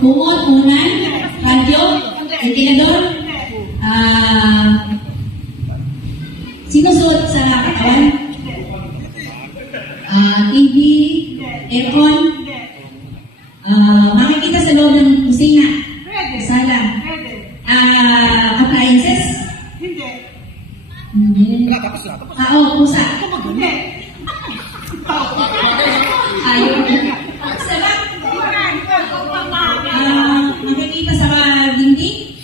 kumot, unan, radyo, ventilador, sinusuot sa katawan, TV, aircon, makikita sa loob ng kusina, sala, appliances. Hindi. Pusa. Ayaw. Sarap. Makikita sa dinding.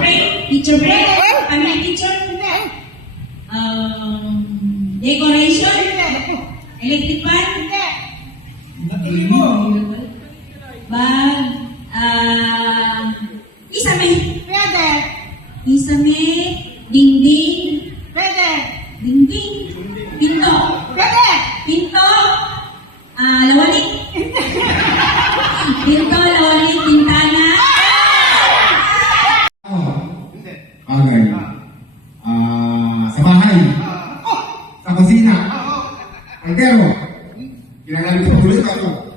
Frame. Picture frame. Family picture. Decoration. Electric fan. Bag. Isame. Isame. Dinding. Dinding. Pinto. Pinto. Lawalik. Pinto, lawalik, pintana. Okay. Sa bahay. Sa kusina. Altero. Ginagamit sa pagulit ako.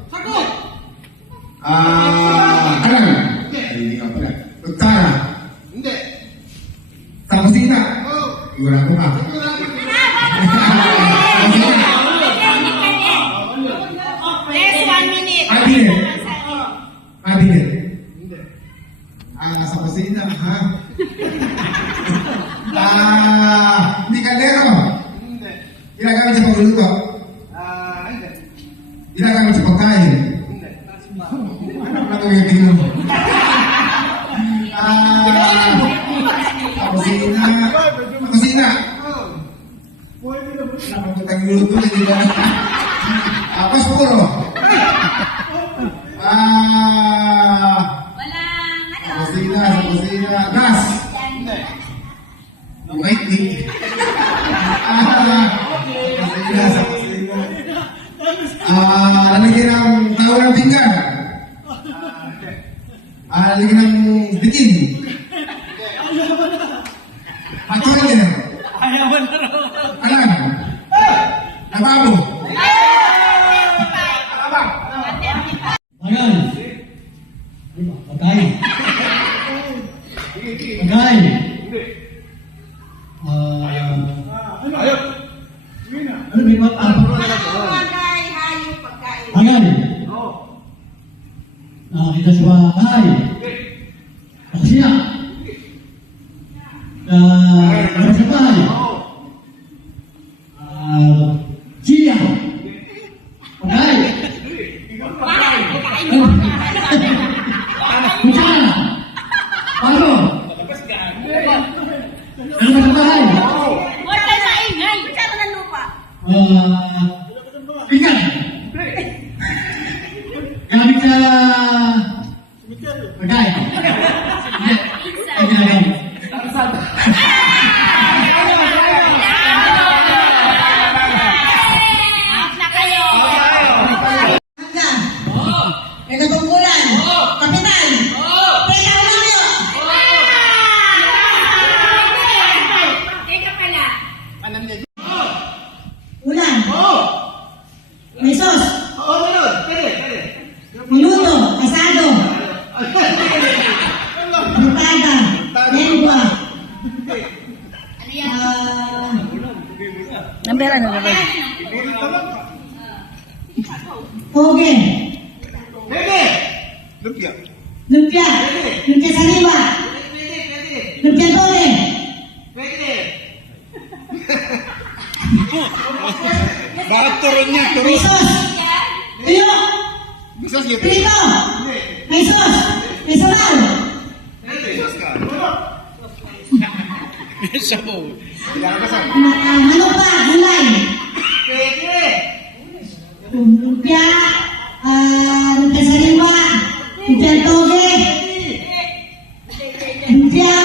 Alam. Hindi ka pala. Kutsara. Sa kusina. Iwala ko pa. Cabinet. Sa kusina, ha? Hindi kaldero. Ginagamit sa pagluluto. Ginagamit sa pagkain. Ano yung tingin mo? Sa kusina. Sa kusina. Nakapagtang luto, hindi ba? Pasporo. Sa kusina. Gas. Lighting. Sa kusina. Lalagyan ng tawag ng pinggan. Lalagyan ng bitin. Patoyer. Alam. Lababo. Ayan. Pagkain. Pagkain. Ano may Ayan. Nakakita sa bahay. Aksya. Nakakita sa bahay. Siya. Pagkain. Kutsara. Paro. Ano ba sa bahay? Wala na ingay. Kutsara ng lupa. Pinggan. Gamit sa pagkain. Hindi. Hindi na gamit. Nagtutungkulan. Kapitan. Pwede ako namin. Teka pala. Ulan. May sos. Minuto. Asado. Butada. Lengua. Number ano na ba? Poge. Lumpia. Lumpia. Lumpia sariwa. Lumpia dole. Bakit turon niya? May sos. Tuyo. Bisas niya. Prito. May sos. May sabaw. Sabaw. Ano pa? Gulay. Lumpia. Lumpia sariwa. Lumpia toge. Lumpia.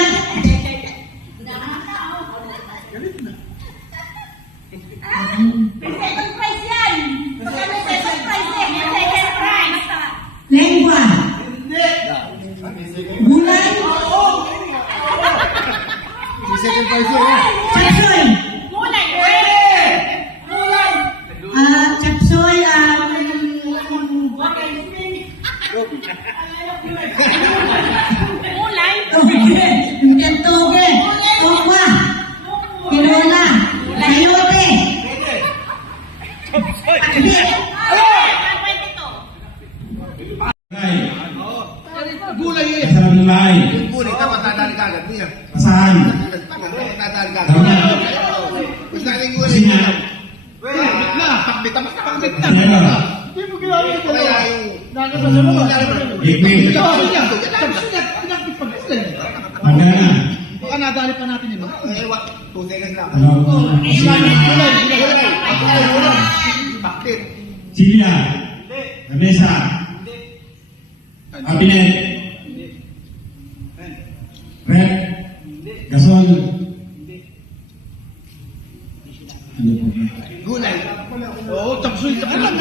Second prize yan. Magkano second prize yan? Second prize. Lengua. Gulay. Second prize yun. Chapsoy. Gulay. Chapsoy. Hikmit. Hanggang na. Baka nadali pa natin yun. Ewan. 2 seconds lang. Bakit? Silya. Mesa. Cabinet. Red. Gasol. Ano po? Gulay. Oo, tapsoy. Tapsoy.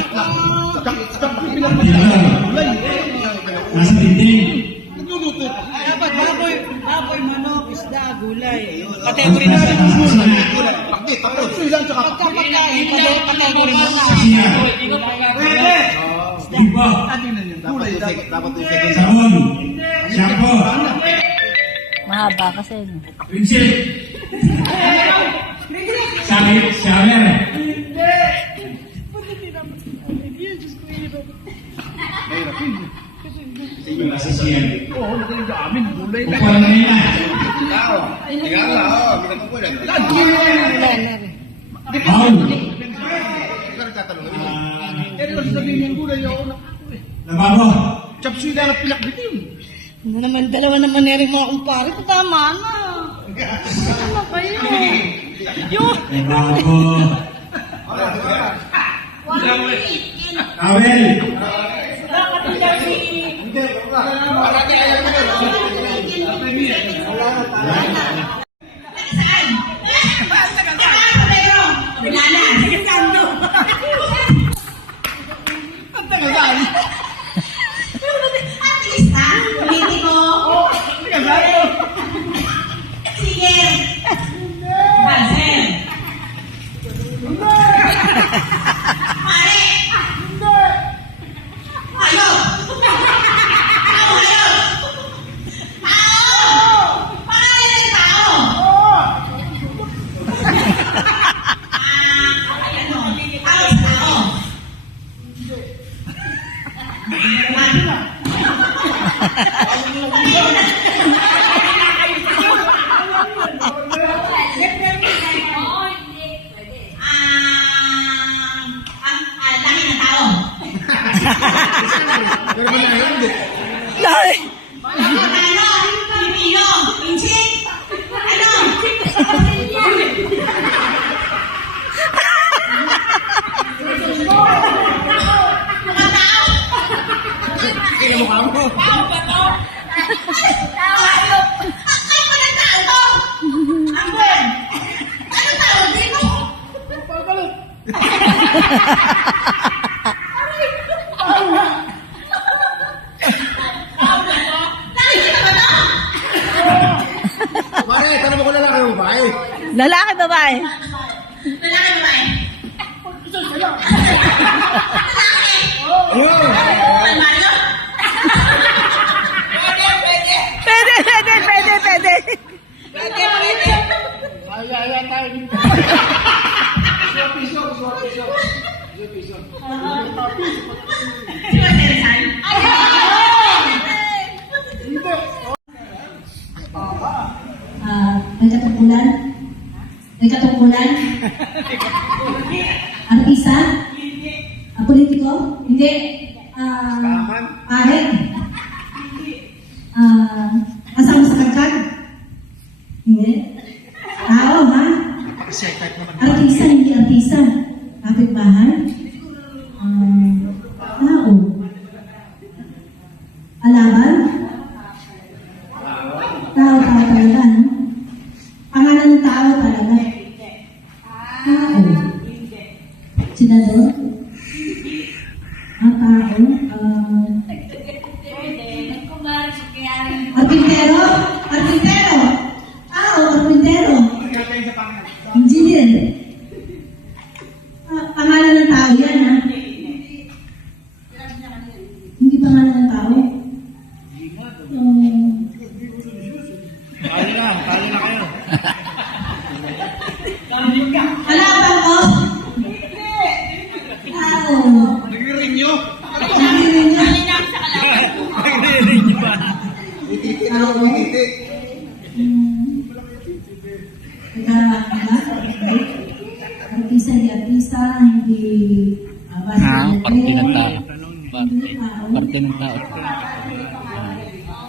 Gulay. Nasa tintin. Nagluluto. Dapat baboy, manok, isda, gulay. Kategory na rin. Bakit? Tapsoy lang tsaka. Pagkakain, kategory mo na. Siya. Iba. Dapat 2 seconds. Sabon. Shampoo. Mahaba kasi. Prinsip. Shower. Wala sa siyan. Oo, magaling sa amin. Gulay. Upal na nila. Tao. Tingnan lang. Oo, hindi ka gulay. Baul. Ikaw nagtatanong. Eh, di ba sabihin yung gulay ako na. Lababo. Chapsoy lang ang pinakbitin. Ano naman, dalawa naman na rin mga kumpare ko. Tama na. Ano kayo? Yun. Lababo. Towel. Saan? Saan pa kayo? Wala na. At least ha? Ulitin mo. Sige. Bazel. Pare. Hayo. Tao, hayo. Tao. Pangalan ng tao. Ano? Tao sa tao. Lahi ng tao. Lahi. Ano? Pilipino? Pinsik? Ano? Mukhang tao? Tingnan mo ka mo. Tao ba to? Tao? Akay pa ng tao to? Amber? Ano tawag dito? Nakikita ba to? Mare, tanong mo ko na lang kayo ba? Lalaki, babae. Lalaki ba ba? Ayun. Ay, Mario? Pwede. Ay, tayo dito. Si Maseresan? May katungkulan? May katungkulan? Artista? Politiko? Hindi. Pare? Kasama sa kagkag? Hindi. Tao, ha? Artista, hindi artista. Kapitbahay? Tao? Alaban? Tao talaga, no? Pangalan ng tao talaga. Tao. Senador? Tao? Arpintero? Arpintero? Tao, arpintero. Engineer. Pangalan ng tao yan, ha? Hindi pangalan ng tao? Pali na kayo. Kalaban ko? Tao. Nagre-ring nyo? Tao. Artista, hindi artista, hindi basta Party ng tao. Parte ng tao.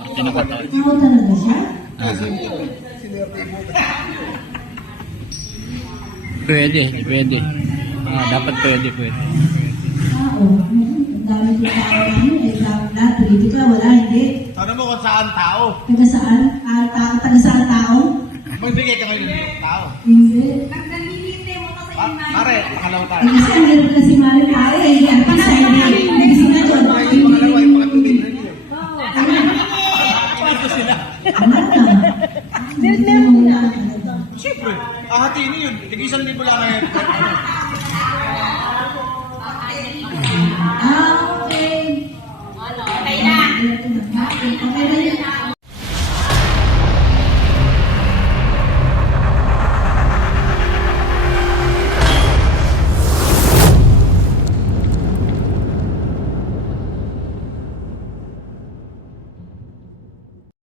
Parte ng katawan. Tao talaga siya? Pwede, depende. Dapat pwede. Tao. Ang dami ko tao namin. Eh, lahat. Politika, wala, hindi. Ano mo kung saan tao? Taga saan? Tao, taga saan tao? Magbigay ka ngayon ng tao. Hindi. Pare, pakalaw tayo. Eh, kasi ang ganda si Maring tao eh. Yan pa sa hindi. Hindi sila doon. Yung pangalawa, yung pangatubig na niyo. Ano na? Meron na. Siyempre, hahatiin niyo yun. Tig-1,000 lang ngayon.